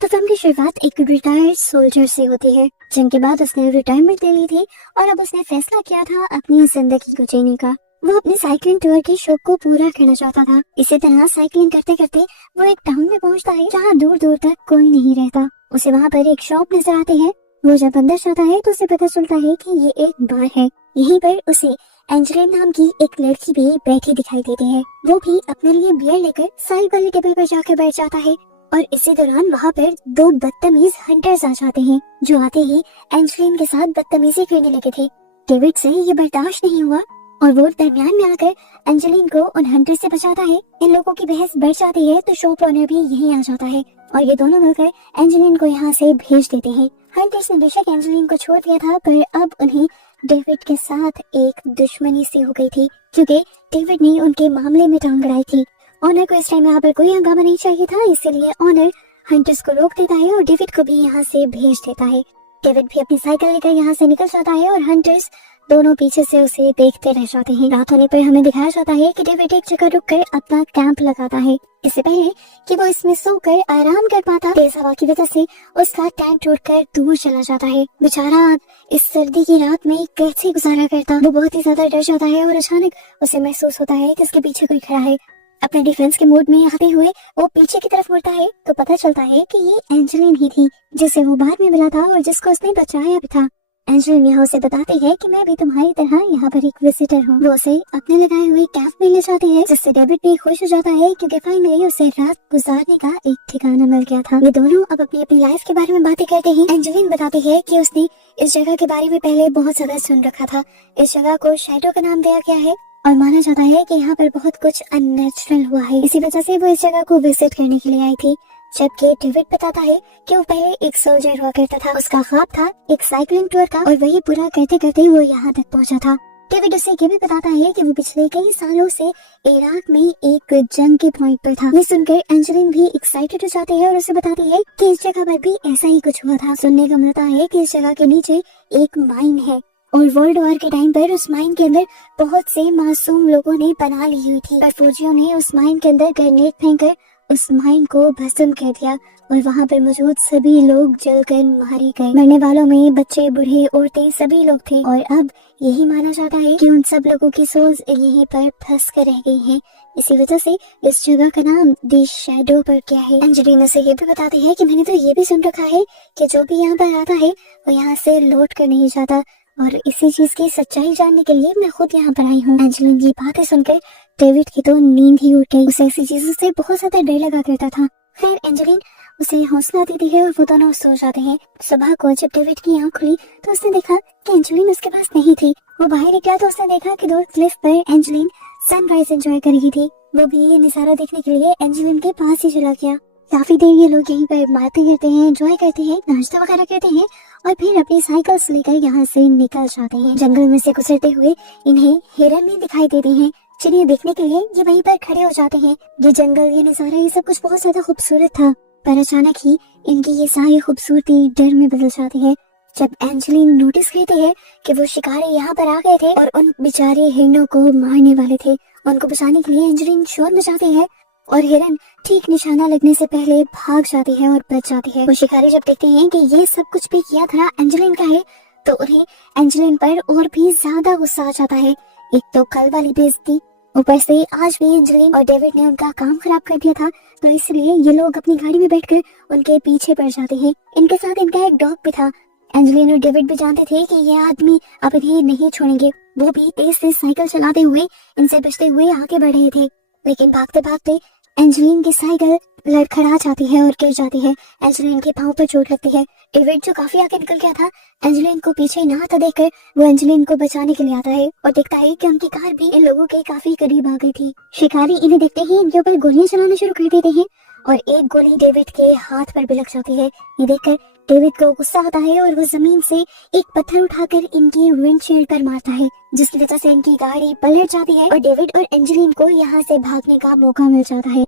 तो फिल्म की शुरुआत एक रिटायर्ड सोल्जर से होती है, जिनके बाद उसने रिटायरमेंट ले ली थी और अब उसने फैसला किया था अपनी जिंदगी को जीने का। वो अपने साइकिलिंग टूर के शौक को पूरा करना चाहता था। इसी तरह साइकिलिंग करते करते वो एक टाउन में पहुंचता है जहाँ दूर दूर तक कोई नहीं रहता। उसे वहाँ पर एक शॉप नजर आती है। वो जब अंदर जाता है तो उसे पता चलता है कि ये एक बार है। यहीं पर उसे एंजेलिन नाम की एक लड़की भी बैठी दिखाई देती है। वो भी अपने लिए बियर लेकर साइकिल वाले टेबल पर जाकर बैठ जाता है और इसी दौरान वहाँ पर दो बदतमीज हंटर्स आ जाते हैं, जो आते ही एंजेलिन के साथ बदतमीजी करने लगे थे। डेविड से ये बर्दाश्त नहीं हुआ और वो दरमियान में आकर एंजेलिन को उन हंटर से बचाता है। इन लोगों की बहस बढ़ जाती है तो शॉप ओनर भी यहीं आ जाता है और ये दोनों मिलकर एंजेलिन को यहाँ से भेज देते हैं। हंटर्स ने बेशक एंजेलिन को छोड़ दिया था, पर अब उन्हें डेविड के साथ एक दुश्मनी सी हो गई थी, क्योंकि डेविड ने उनके मामले में टांग अड़ाई थी। ऑनर को इस टाइम यहाँ पर कोई हंगामा नहीं चाहिए था, इसीलिए ऑनर हंटर्स को रोक देता है और डेविड को भी यहाँ से भेज देता है। डेविड भी अपनी साइकिल लेकर यहाँ से निकल जाता है और हंटर्स दोनों पीछे से उसे देखते रह जाते हैं। रात होने पर हमें दिखाया जाता है कि डेविड एक जगह रुककर अपना कैंप लगाता है। इससे पहले कि वो इसमें सोकर आराम कर पाता, तेज हवा की वजह से उसका टैंक टूटकर दूर चला जाता है। बेचारा इस सर्दी की रात में कैसे गुजारा करता। वो बहुत ही ज्यादा डर जाता है और अचानक उसे महसूस होता है कि उसके पीछे कोई खड़ा है। अपने डिफेंस के मूड में आते हुए वो पीछे की तरफ मुड़ता है तो पता चलता है कि ये एंजेलिन ही थी, जिसे वो बाद में मिला था और जिसको उसने बचाया भी था। एंजेलिन यहाँ उसे बताती है कि मैं भी तुम्हारी तरह यहाँ पर एक विजिटर हूँ। वो उसे अपने लगाए हुए कैंप में ले जाती है, जिससे डेविड भी खुश हो जाता है क्योंकि फाइनली उसे रात गुजारने का एक ठिकाना मिल गया था। ये दोनों अब अपनी अपनी लाइफ के बारे में बातें करते हैं। एंजेलिन बताती है कि उसने इस जगह के बारे में पहले बहुत ज्यादा सुन रखा था। इस जगह को शैडो का नाम दिया गया है और माना जाता है कि यहाँ पर बहुत कुछ अननेचुरल हुआ है। इसी वजह से वो इस जगह को विजिट करने के लिए आई थी। जबकि डेविड बताता है कि वो पहले एक सोल्जर हुआ करता था। उसका ख्वाब था एक साइकिलिंग टूर का और वही पूरा करते करते वो यहाँ तक पहुँचा था। डेविड उसे ये भी बताता है कि वो पिछले कई सालों से इराक में एक जंग के पॉइंट पर था। ये सुनकर एंजेलिन भी एक्साइटेड हो जाती है और उसे बताती है कि इस जगह पर भी ऐसा ही कुछ हुआ था। सुनने को मिलता है कि इस जगह के नीचे एक माइन है और वर्ल्ड वॉर के टाइम पर उस माइन के अंदर बहुत से मासूम लोगों ने पनाह ली हुई थी, पर फौजियों ने उस माइन के अंदर ग्रेनेड फेंककर उस माइन को भस्म कर दिया और वहाँ पर मौजूद सभी लोग जलकर मारे गए। मरने वालों में बच्चे, बूढ़े, औरतें सभी लोग थे और अब यही माना जाता है कि उन सब लोगों की सोल्स यहीं पर फंस कर रह गई हैं। इसी वजह से इस जगह का नाम द शैडो पर क्या है। एंजेलिना से ये भी बताती है कि मैंने तो ये भी सुन रखा है कि जो भी यहाँ पर आता है वो यहाँ से लौट कर नहीं जाता और इसी चीज की सच्चाई जानने के लिए मैं खुद यहाँ पर आई हूँ। एंजेलिन ये बातें सुनकर डेविड की तो नींद ही उड़ गई। उसे ऐसी चीजों से बहुत ज्यादा डर लगा करता था। फिर एंजेलिन उसे हौसला देती है और वो दोनों सो जाते हैं। सुबह को जब डेविड की आंख खुली तो उसने देखा कि एंजेलिन उसके पास नहीं थी। वो बाहर निकला तो उसने देखा कि दूर क्लिफ पर एंजेलिन सनराइज एंजॉय कर रही थी। वो भी ये नजारा देखने के लिए एंजेलिन के पास ही चला गया। काफी देर ये लोग यहीं पर बातें करते हैं, एंजॉय करते हैं, नाश्ता वगैरह करते हैं और फिर अपनी साइकिल्स लेकर यहाँ से निकल जाते हैं। जंगल में से गुजरते हुए इन्हें हिरन भी दिखाई देते हैं, जिन्हें देखने के लिए ये वहीं पर खड़े हो जाते हैं। ये जंगल, ये नजारा, ये सब कुछ बहुत ज्यादा खूबसूरत था, पर अचानक ही इनकी ये सारी खूबसूरती डर में बदल जाती है जब एंजेलिन नोटिस करती है कि वो शिकारी यहाँ पर आ गए थे और उन बेचारे हिरणों को मारने वाले थे। उनको बचाने के लिए एंजेलिन शोर मचाती है और हिरन ठीक निशाना लगने से पहले भाग जाती है और बच जाती है। वो शिकारी जब देखते हैं कि ये सब कुछ भी किया था एंजेलिन का है तो उन्हें एंजेलिन पर और भी ज्यादा गुस्सा आ जाता है। एक तो कल वाली बेइज्जती, ऊपर से आज भी एंजेलिन और डेविड ने उनका काम खराब कर दिया था, तो इसलिए ये लोग अपनी गाड़ी में बैठकर उनके पीछे पड़ जाते हैं। इनके साथ इनका एक डॉग भी था। एंजेलिन और डेविड भी जानते थे कि ये आदमी अब इन्हें नहीं छोड़ेंगे। वो भी तेज से साइकिल चलाते हुए इनसे बचते हुए आगे बढ़ रहे थे, लेकिन भागते भागते एंजेलिन की साइकिल लड़खड़ा जाती है और गिर जाती है। एंजेलिन के पांव पर चोट लगती है। डेविड जो काफी आगे निकल गया था, एंजेलिन को पीछे ना आता देखकर वो एंजेलिन को बचाने के लिए आता है और देखता है कि उनकी कार भी इन लोगों के काफी करीब आ गई थी। शिकारी इन्हें देखते ही इनके ऊपर गोलियां चलाना शुरू कर देते हैं और एक गोली डेविड के हाथ पर भी लग जाती है। ये देखकर डेविड को गुस्सा आता है और वो जमीन से एक पत्थर उठाकर इनकी विंडशील्ड पर मारता है, जिसकी वजह से इनकी गाड़ी पलट जाती है और डेविड और एंजेलिन को यहाँ से भागने का मौका मिल जाता है।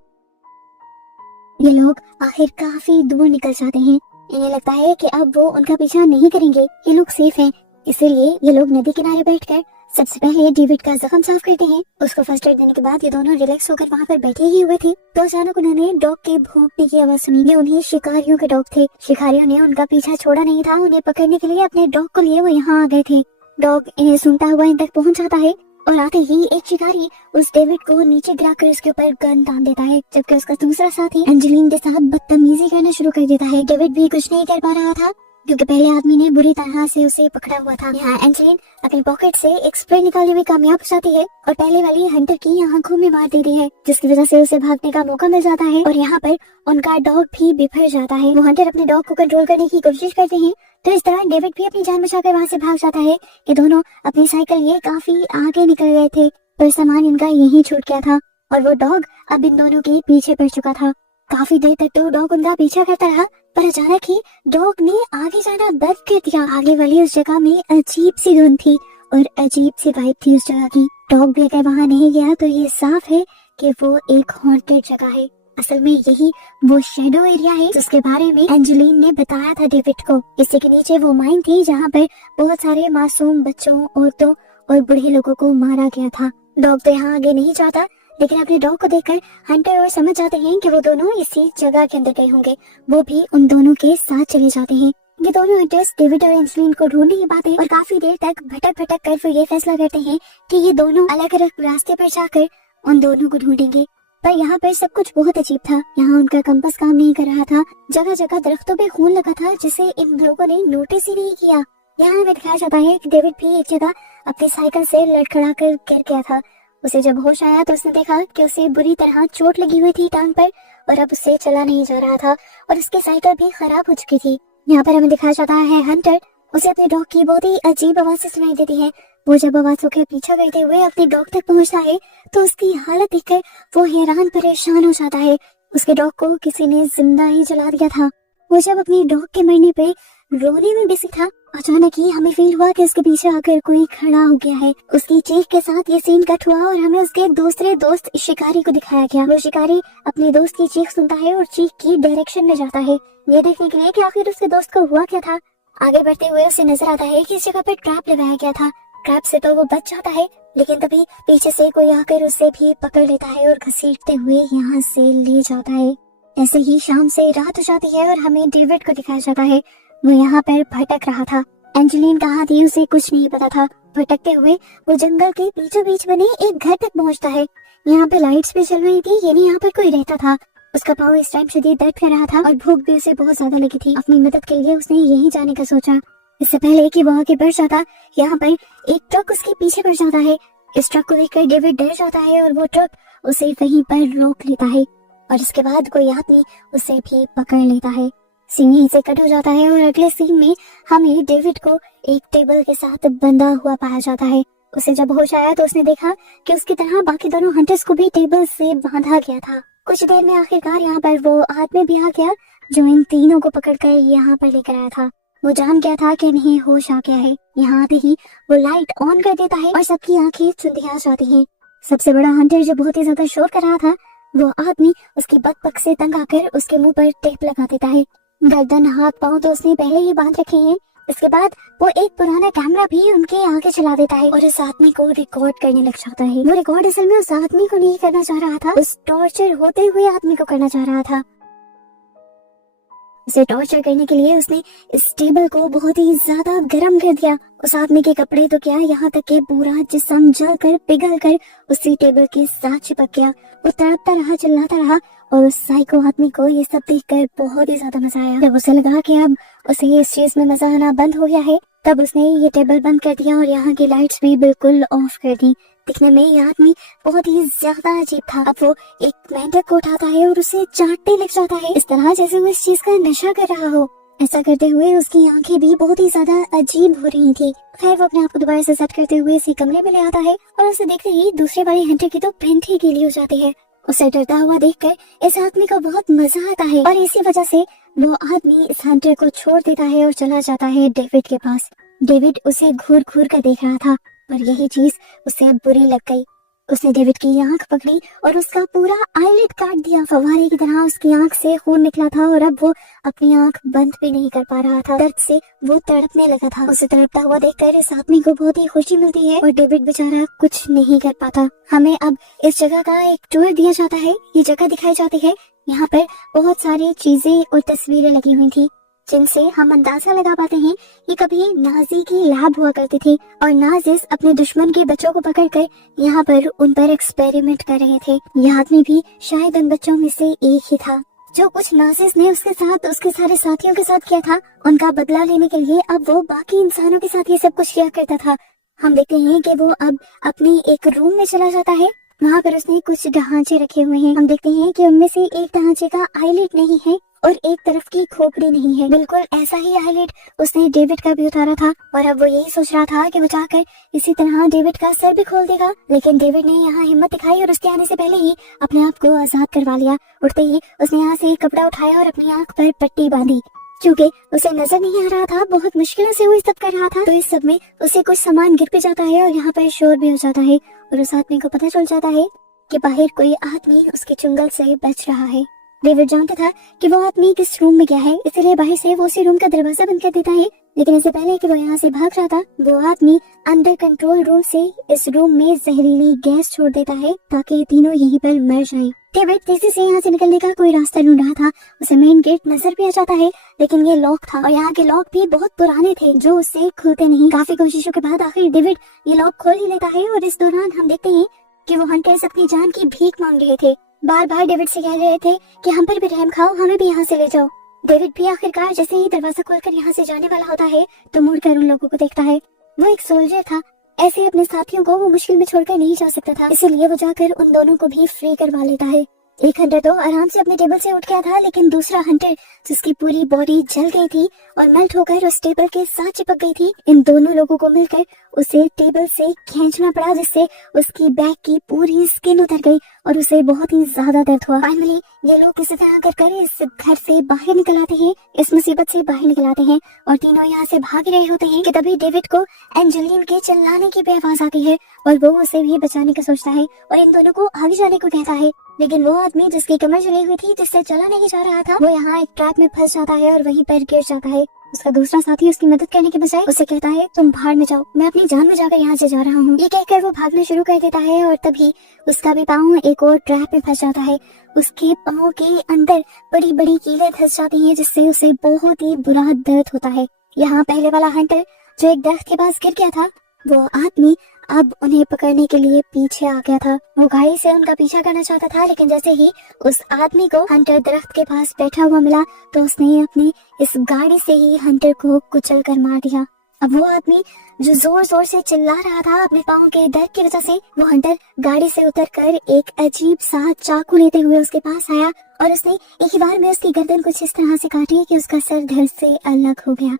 ये लोग आखिर काफी दूर निकल जाते हैं। इन्हें लगता है कि अब वो उनका पीछा नहीं करेंगे, ये लोग सेफ हैं। इसीलिए ये लोग नदी किनारे बैठकर सबसे पहले डेविड का जख्म साफ करते हैं। उसको फर्स्ट एड देने के बाद ये दोनों रिलैक्स होकर वहाँ पर बैठे ही हुए थे तो अचानक उन्होंने डॉग के भौंकने की आवाज सुनी। ये उन्हें शिकारियों के डॉग थे। शिकारियों ने उनका पीछा छोड़ा नहीं था। उन्हें पकड़ने के लिए अपने डॉग को लिए वो यहाँ आ गए थे। डॉग इन्हें सूंघता हुआ इन तक पहुँच जाता है और आते ही एक शिकारी उस डेविड को नीचे गिराकर उसके ऊपर गन तान देता है, जबकि उसका दूसरा साथी एंजेलिन के साथ बदतमीजी करना शुरू कर देता है। डेविड भी कुछ नहीं कर पा रहा था क्योंकि पहले आदमी ने बुरी तरह से उसे पकड़ा हुआ था। यहाँ एंजेलिन अपनी पॉकेट से एक स्प्रे निकालने में कामयाब हो जाती है और पहले वाली हंटर की आंखों में मार देती है, जिसकी वजह से उसे भागने का मौका मिल जाता है और यहाँ पर उनका डॉग भी बिफर जाता है। वो हंटर अपने डॉग को कंट्रोल करने की कोशिश करते हैं तो इस तरह डेविड भी अपनी जान बचाकर वहाँ से भाग जाता है। ये दोनों अपनी साइकिल लिए काफी आगे निकल गए थे पर सामान इनका यहीं छूट गया था और वो डॉग अब इन दोनों के पीछे पड़ चुका था। काफी देर तक तो डॉग उनका पीछा करता रहा पर अचानक ही डॉग ने आगे जाना बंद कर दिया। आगे वाली उस जगह में अजीब सी धुंध थी और अजीब सी वाइब थी उस जगह की। डॉग भी अगर वहाँ नहीं गया तो ये साफ है कि वो एक हॉन्टेड जगह है। असल में यही वो शेडो एरिया है जिसके बारे में एंजेलिन ने बताया था डेविड को। इसी के नीचे वो माइन थी जहाँ पर बहुत सारे मासूम बच्चों, औरतों और बूढ़े लोगों को मारा गया था। डॉग तो यहाँ आगे नहीं जाता लेकिन अपने डॉग को देखकर हंटर और समझ जाते हैं कि वो दोनों इसी जगह के अंदर गए होंगे। वो भी उन दोनों के साथ चले जाते हैं। ये दोनों हंटर्स डेविड और एंजेलिन को ढूंढ नहीं पाते और काफी देर तक भटक भटक कर फिर ये फैसला करते हैं कि ये दोनों अलग अलग रास्ते पर जाकर उन दोनों को ढूंढेंगे। पर यहाँ पर सब कुछ बहुत अजीब था। यहाँ उनका कंपास काम नहीं कर रहा था। जगह जगह दरख्तों पे खून लगा था जिसे इन लोगों ने नोटिस ही नहीं किया। यहाँ हमें दिखाया जाता है कि डेविड भी एक जगह अपनी साइकिल से लड़खड़ा कर गिर गया था। उसे जब होश आया तो उसने देखा कि उसे बुरी तरह चोट लगी हुई थी टांग पर और अब उससे चला नहीं जा रहा था और उसकी साइकिल भी खराब हो चुकी थी। यहाँ पर हमें दिखाया जाता है हंटर, उसे अपने डॉग की बहुत ही अजीब आवाज़ें सुनाई देती है। वो जब आवाज़ों के पीछा करते हुए अपने डॉग तक पहुँचता है तो उसकी हालत देखकर वो हैरान परेशान हो जाता है। उसके डॉग को किसी ने जिंदा ही जला दिया था। वो जब अपनी डॉग के मरने पे रोने में बिजी था अचानक ही हमें फील हुआ कि उसके पीछे आकर कोई खड़ा हो गया है। उसकी चीख के साथ ये सीन कट हुआ और हमें उसके दूसरे दोस्त शिकारी को दिखाया गया। वो शिकारी अपने दोस्त की चीख सुनता है और चीख की डायरेक्शन में जाता है ये देखने के लिए कि आखिर उसके दोस्त को हुआ क्या था। आगे बढ़ते हुए उसे नजर आता है कि इस जगह पर ट्रैप लगाया गया था। ट्रैप से तो वो बच जाता है लेकिन तभी पीछे से कोई आकर उसे भी पकड़ लेता है और घसीटते हुए यहाँ से ले जाता है। ऐसे ही शाम से रात हो जाती है और हमें डेविड को दिखाया जाता है। वो यहाँ पर भटक रहा था। एंजेलिन कहाँ थी उसे कुछ नहीं पता था। भटकते हुए वो जंगल के बीचों बीच बने एक घर तक पहुँचता है। यहाँ पे लाइट्स भी चल रही थी यानी यहाँ पर कोई रहता था। उसका पाँव इस टाइम शदीद दर्द कर रहा था और भूख भी उसे बहुत ज्यादा लगी थी। अपनी मदद के लिए उसने यहीं जाने का सोचा। इससे पहले कि वो आगे बढ़ जाता यहाँ पर एक ट्रक उसके पीछे पड़ जाता है। इस ट्रक को देखकर डेविड डर जाता है और वो ट्रक उसे वहीं पर रोक लेता है और इसके बाद कोई आदमी उसे भी पकड़ लेता है। सीन यहीं से कट हो जाता है और अगले सीन में हमें डेविड को एक टेबल के साथ बंधा हुआ पाया जाता है। उसे जब होश आया तो उसने देखा कि उसकी तरह बाकी दोनों हंटर्स को भी टेबल से बांधा गया था। कुछ देर में आखिरकार यहाँ पर वो आदमी भी आ गया जो इन तीनों को पकड़कर यहाँ पर लेकर आया था। वो जान गया था कि इन्हें होश आ गया है। यहाँ आते ही वो लाइट ऑन कर देता है और सबकी आंखें चुंधिया जाती हैं। सबसे बड़ा हंटर जो बहुत ही ज्यादा शोर कर रहा था वो आदमी उसकी बकपक से तंग आकर उसके मुंह पर टेप लगा देता है। गर्दन हाथ पाँव तो उसने पहले ही बांध रखे हैं। इसके बाद वो एक पुराना कैमरा भी उनके आगे चला देता है और उस आदमी को रिकॉर्ड करने लग जाता है। वो रिकॉर्ड असल में उस आदमी को नहीं करना चाह रहा था, उस टॉर्चर होते हुए आदमी को करना चाह रहा था। उसे टॉर्चर करने के लिए उसने इस टेबल को बहुत ही ज्यादा गर्म कर दिया। उस आदमी के कपड़े तो क्या, यहाँ तक कि पूरा जिस्म जल कर पिघल कर उसी टेबल के साथ चिपक गया। वो तड़पता रहा, चिल्लाता रहा और उस साइको आदमी को ये सब देखकर बहुत ही ज्यादा मजा आया। जब उसे लगा कि अब उसे इस चीज में मजा आना बंद हो गया है तब उसने ये टेबल बंद कर दिया और यहाँ की लाइट्स भी बिल्कुल ऑफ कर दी। दिखने में ये आदमी बहुत ही ज्यादा अजीब था। अब वो एक मेंढक को उठाता है और उसे चाटने लग जाता है, इस तरह जैसे वो इस चीज का नशा कर रहा हो। ऐसा करते हुए उसकी आंखें भी बहुत ही ज्यादा अजीब हो रही थी। खैर वो अपने आप को दोबारा से सेट करते हुए इसी कमरे में ले आता है और उसे देखते ही दूसरे वाले हंटर की तो प्रिंट ही गीली हो जाती है। उसे डरता हुआ देखकर इस आदमी को बहुत मजा आता है और इसी वजह से वो आदमी इस हंटर को छोड़ देता है और चला जाता है डेविड के पास। डेविड उसे घूर घूर कर देख रहा था पर यही चीज उसे बुरी लग गई। उसने डेविड की आंख पकड़ी और उसका पूरा आईलिड काट दिया। फव्वारे की तरह उसकी आंख से खून निकला था और अब वो अपनी आंख बंद भी नहीं कर पा रहा था। दर्द से वो तड़पने लगा था। उसे तड़पता हुआ देखकर इस आदमी को बहुत ही खुशी मिलती है और डेविड बेचारा कुछ नहीं कर पाता। हमें अब इस जगह का एक टूर दिया जाता है। ये जगह दिखाई जाती है। यहाँ पर बहुत सारी चीजें और तस्वीरें लगी हुई थी जिनसे हम अंदाजा लगा पाते हैं कि कभी नाजी की लैब हुआ करती थी और नाजिस अपने दुश्मन के बच्चों को पकड़कर यहाँ पर उन पर एक्सपेरिमेंट कर रहे थे। यह आदमी भी शायद उन बच्चों में से एक ही था। जो कुछ नाजिस ने उसके साथ उसके सारे साथियों के साथ किया था, उनका बदला लेने के लिए अब वो बाकी इंसानों के साथ ये सब कुछ किया करता था। हम देखते हैं कि वो अब अपनी एक रूम में चला जाता है। वहाँ पर उसने कुछ ढांचे रखे हुए हैं। हम देखते हैं कि उनमें से एक ढांचे का आईलिड नहीं है और एक तरफ की खोपड़ी नहीं है। बिल्कुल ऐसा ही आईलिड उसने डेविड का भी उतारा था और अब वो यही सोच रहा था कि वो जाकर इसी तरह डेविड का सर भी खोल देगा। लेकिन डेविड ने यहाँ हिम्मत दिखाई और उसके आने से पहले ही अपने आप को आजाद करवा लिया। उठते ही उसने यहाँ से एक कपड़ा उठाया और अपनी आंख पर पट्टी बांधी। क्योंकि उसे नजर नहीं आ रहा था, बहुत मुश्किलों से वो सब कर रहा था, तो इस सब में उसे कुछ सामान गिर भी जाता है और यहाँ पर शोर भी हो जाता है और उस आदमी को पता चल जाता है कि बाहर कोई आदमी उसके चुंगल से बच रहा है। डेविड जानता था कि वो आदमी किस रूम में गया है, इसलिए बाहर से वो उसी रूम का दरवाजा बंद कर देता है। लेकिन इससे पहले कि वो यहाँ से भाग रहा था, वो आदमी अंडर कंट्रोल रूम से इस रूम में जहरीली गैस छोड़ देता है ताकि ये तीनों यहीं पर मर जाएं। डेविड तेजी से यहाँ से निकलने का कोई रास्ता ढूंढ रहा था। उसे मेन गेट नजर भी आ जाता है, लेकिन ये लॉक था और यहाँ के लॉक भी बहुत पुराने थे जो उससे खुलते नहीं। काफी कोशिशों के बाद आखिर डेविड ये लॉक खोल ही लेता है और इस दौरान हम देखते हैं कि वो हंटर्स अपनी जान की भीख मांग रहे थे। बार बार डेविड से कह रहे थे कि हम पर भी रहम खाओ, हमें भी यहाँ से ले जाओ। डेविड भी आखिरकार जैसे ही दरवाजा खोलकर यहाँ से जाने वाला होता है तो मुड़कर उन लोगों को देखता है। वो एक सोल्जर था, ऐसे अपने साथियों को वो मुश्किल में छोड़कर नहीं जा सकता था, इसीलिए वो जाकर उन दोनों को भी फ्री करवा लेता है। एक हंटर तो आराम से अपने टेबल से उठ गया था, लेकिन दूसरा हंटर जिसकी पूरी बॉडी जल गई थी और मेल्ट होकर उस टेबल के साथ चिपक गई थी, इन दोनों लोगों को मिलकर उसे टेबल से खींचना पड़ा, जिससे उसकी बैक की पूरी स्किन उतर गई और उसे बहुत ही ज्यादा दर्द हुआ। फाइनली ये लोग किसी तरह कर इस घर से बाहर निकल आते हैं, इस मुसीबत से बाहर निकल आते हैं और तीनों यहाँ से भाग रहे होते हैं कि तभी डेविड को एंजेलिन के चिल्लाने की भी आवाज आती है और वो उसे भी बचाने का सोचता है और इन दोनों को आगे जाने को कहता है। लेकिन वो आदमी जिसकी कमर जली हुई थी, जिससे चला नहीं जा रहा था, वो यहाँ एक ट्रैप में फंस जाता है और वहीं पर गिर जाता है। उसका दूसरा साथी उसकी मदद करने के बजाय उसे कहता है तुम भाड़ में जाओ, मैं अपनी जान में जाकर यहाँ से जा रहा हूँ। ये कहकर वो भागना शुरू कर देता है और तभी उसका भी पाँव एक और ट्रैप में फंस जाता है। उसके पाँव के अंदर बड़ी बड़ी कीलें फंस जाती हैं, जिससे उसे बहुत ही बुरा दर्द होता है। यहाँ पहले वाला हंटर जो एक दरख्त के पास गिर गया था, वो आदमी अब उन्हें पकड़ने के लिए पीछे आ गया था। वो गाड़ी से उनका पीछा करना चाहता था, लेकिन जैसे ही उस आदमी को हंटर दरख्त के पास बैठा हुआ मिला तो उसने अपनी इस गाड़ी से ही हंटर को कुचल कर मार दिया। अब वो आदमी जो जोर जोर से चिल्ला रहा था अपने पाँव के दर्द की वजह से, वो हंटर गाड़ी से उतरकर एक अजीब सा चाकू लेते हुए उसके पास आया और उसने एक ही बार में उसकी गर्दन कुछ इस तरह से काटी कि उसका सर धड़ से अलग हो गया।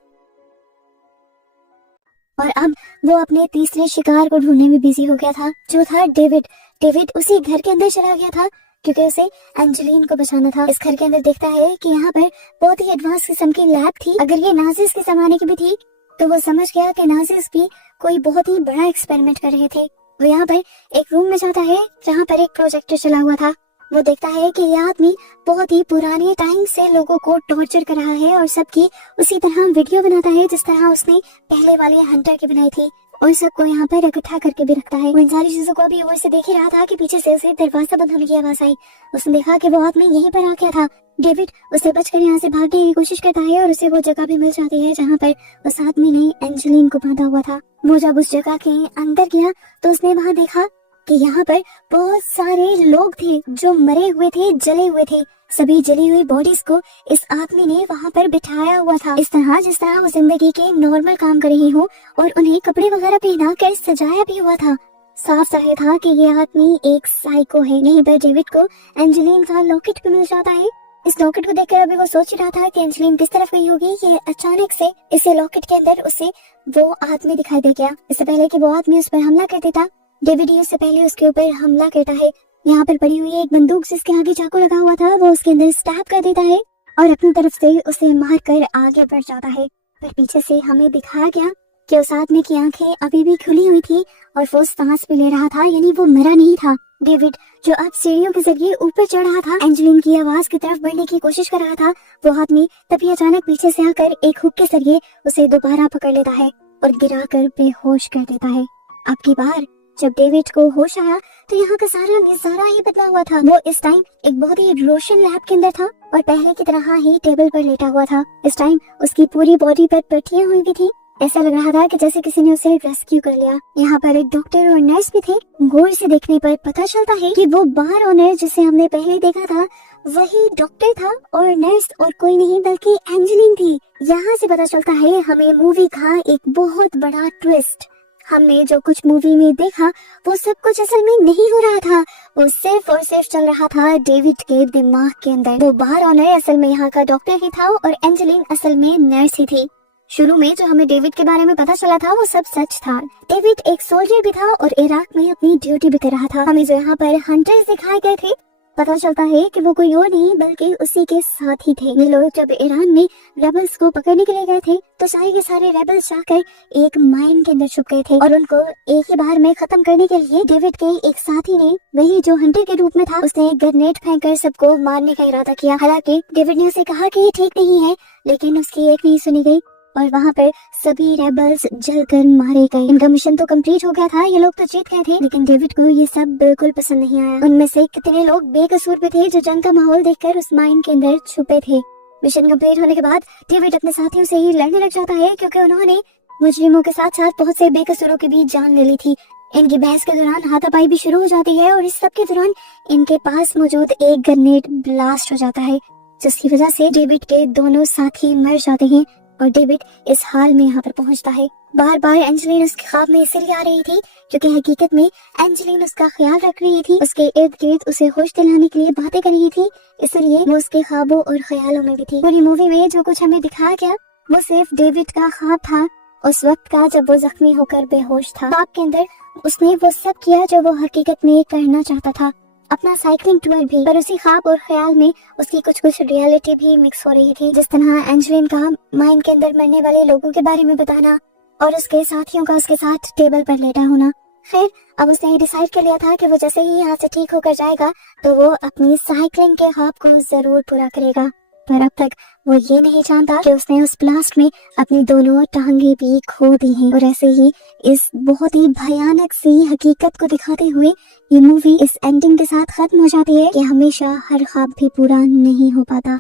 और अब वो अपने तीसरे शिकार को ढूंढने में बिजी हो गया था, जो था डेविड। डेविड उसी घर के अंदर चला गया था क्योंकि उसे एंजेलिन को बचाना था। इस घर के अंदर देखता है कि यहाँ पर बहुत ही एडवांस किस्म की लैब थी। अगर ये नाजिस के जमाने की भी थी तो वो समझ गया कि नाजिस भी कोई बहुत ही बड़ा एक्सपेरिमेंट कर रहे थे। वो यहाँ पर एक रूम में जाता है जहाँ पर एक प्रोजेक्टर चला हुआ था। वो देखता है कि यह आदमी बहुत ही पुराने टाइम से लोगों को टॉर्चर कर रहा है और सबकी उसी तरह वीडियो बनाता है जिस तरह उसने पहले वाले हंटर की बनाई थी और सबको यहाँ पर इकट्ठा करके भी रखता है। वो इन सारी चीजों को अभी वो इसे देख ही रहा था कि पीछे से उसे दरवाजा बंद होने की आवाज आई। उसने देखा कि वो आदमी यहीं पर आ गया था। डेविड उसे बचकर यहाँ से भागने की कोशिश करता है और उसे वो जगह भी मिल जाती है जहाँ पर उस आदमी ने एंजेलिन को बांधा हुआ था। वो जब उस जगह के अंदर गया तो उसने वहाँ देखा कि यहाँ पर बहुत सारे लोग थे जो मरे हुए थे, जले हुए थे। सभी जली हुई बॉडीज को इस आदमी ने वहाँ पर बिठाया हुआ था, इस तरह जिस तरह वो जिंदगी के नॉर्मल काम कर रही हो, और उन्हें कपड़े वगैरह पहना कर सजाया भी हुआ था। साफ जाहिर था कि ये आदमी एक साइको है। यहीं पर डेविड को एंजेलिन का लॉकेट भी मिल जाता है। इस लॉकेट को देखकर अभी वो सोच रहा था कि एंजेलिन किस तरफ गई होगी। ये अचानक से इसे लॉकेट के अंदर उसे वो आदमी दिखाई दे गया। इससे पहले कि वो आदमी उस पर हमला कर देता, डेविड इससे पहले उसके ऊपर हमला करता है। यहाँ पर पड़ी हुई एक बंदूक जिसके आगे चाकू लगा हुआ था, वो उसके अंदर स्टैब कर देता है और अपनी तरफ से उसे मार कर आगे बढ़ जाता है। पर पीछे से हमें दिखाया गया कि उस आदमी की आंखें अभी भी खुली हुई थी और वो सांस भी ले रहा था, यानी वो मरा नहीं था। डेविड जो अब सीढ़ियों के जरिए ऊपर चढ़ रहा था, एंजेलिन की आवाज की तरफ बढ़ने की कोशिश कर रहा था। वो आदमी तभी अचानक पीछे से आकर एक हुक के जरिए उसे दोबारा पकड़ लेता है और गिराकर बेहोश कर देता है। अब की बार जब डेविड को होश आया तो यहाँ का सारा नजारा ही बदला हुआ था। वो इस टाइम एक बहुत ही रोशन लैब के अंदर था और पहले की तरह ही टेबल पर लेटा हुआ था। इस टाइम उसकी पूरी बॉडी पर पट्टियां हुई भी थी। ऐसा लग रहा था कि जैसे किसी ने उसे रेस्क्यू कर लिया। यहाँ पर एक डॉक्टर और नर्स भी थे। गौर से देखने पर पता चलता है कि वो बार ओनर जिसे हमने पहले देखा था वही डॉक्टर था और नर्स और कोई नहीं बल्कि एंजेलिन थी। यहाँ से पता चलता है हमें मूवी का एक बहुत बड़ा ट्विस्ट। हमने जो कुछ मूवी में देखा वो सब कुछ असल में नहीं हो रहा था। वो सिर्फ और सिर्फ चल रहा था डेविड के दिमाग के अंदर। वो बार ओनर असल में यहाँ का डॉक्टर ही था और एंजेलिन असल में नर्स ही थी। शुरू में जो हमें डेविड के बारे में पता चला था वो सब सच था। डेविड एक सोल्जर भी था और इराक में अपनी ड्यूटी भी कर रहा था। हमें जो यहाँ पर हंटर्स दिखाए गए थे, पता चलता है कि वो कोई और नहीं बल्कि उसी के साथ ही थे। ये लोग जब ईरान में रेबल्स को पकड़ने के लिए गए थे तो सारे के सारे रेबल्स जाकर एक माइन के अंदर छुप गए थे और उनको एक ही बार में खत्म करने के लिए डेविड के एक साथी ने, वही जो हंटर के रूप में था, उसने ग्रेनेड फेंककर सबको मारने का इरादा किया। हालांकि डेविड ने उसे कहा कि ये ठीक नहीं है, लेकिन उसकी एक नहीं सुनी गई और वहाँ पर सभी रेबल्स जलकर मारे गए। इनका मिशन तो कंप्लीट हो गया था, ये लोग तो जीत गए थे, लेकिन डेविड को ये सब बिल्कुल पसंद नहीं आया। उनमें से कितने लोग बेकसूर भी थे जो जंग का माहौल देखकर उस माइन के अंदर छुपे थे। मिशन कंप्लीट होने के बाद डेविड अपने साथियों से ही लड़ने लग जाता है क्योंकि उन्होंने मुजरिमों के साथ साथ बहुत से बेकसूरों की भी जान ले ली थी। इनकी बहस के दौरान हाथापाई भी शुरू हो जाती है और इस सब के दौरान इनके पास मौजूद एक ग्रेनेड ब्लास्ट हो जाता है, जिसकी वजह से डेविड के दोनों साथी मर जाते हैं और डेविड इस हाल में यहाँ पर पहुंचता है। बार बार एंजेलिन उसके ख्वाब में इसलिए आ रही थी क्योंकि हकीकत में एंजेलिन उसका ख्याल रख रही थी, उसके इर्द गिर्द उसे होश दिलाने के लिए बातें कर रही थी, इसलिए वो उसके ख्वाबों और ख्यालों में भी थी। पूरी मूवी में जो कुछ हमें दिखाया गया वो सिर्फ डेविड का ख्वाब था, उस वक्त का जब वो जख्मी होकर बेहोश था। ख्वाब के अंदर उसने वो सब किया जो वो हकीकत में करना चाहता था, अपना साइकिलिंग टूर भी, पर उसी ख्वाब और ख्याल में उसकी कुछ कुछ रियलिटी भी मिक्स हो रही थी। जिस तरह एंजेलिन का माइन के अंदर मरने वाले लोगों के बारे में बताना और उसके साथियों का उसके साथ टेबल पर लेटा होना। फिर अब उसने डिसाइड कर लिया था कि वो जैसे ही यहाँ से ठीक होकर जाएगा तो वो अपनी साइकिलिंग के ख्वाब को जरूर पूरा करेगा, पर अब तक वो ये नहीं जानता कि उसने उस ब्लास्ट में अपनी दोनों टांगे भी खो दी हैं। और ऐसे ही इस बहुत ही भयानक सी हकीकत को दिखाते हुए ये मूवी इस एंडिंग के साथ खत्म हो जाती है कि हमेशा हर ख्वाब भी पूरा नहीं हो पाता।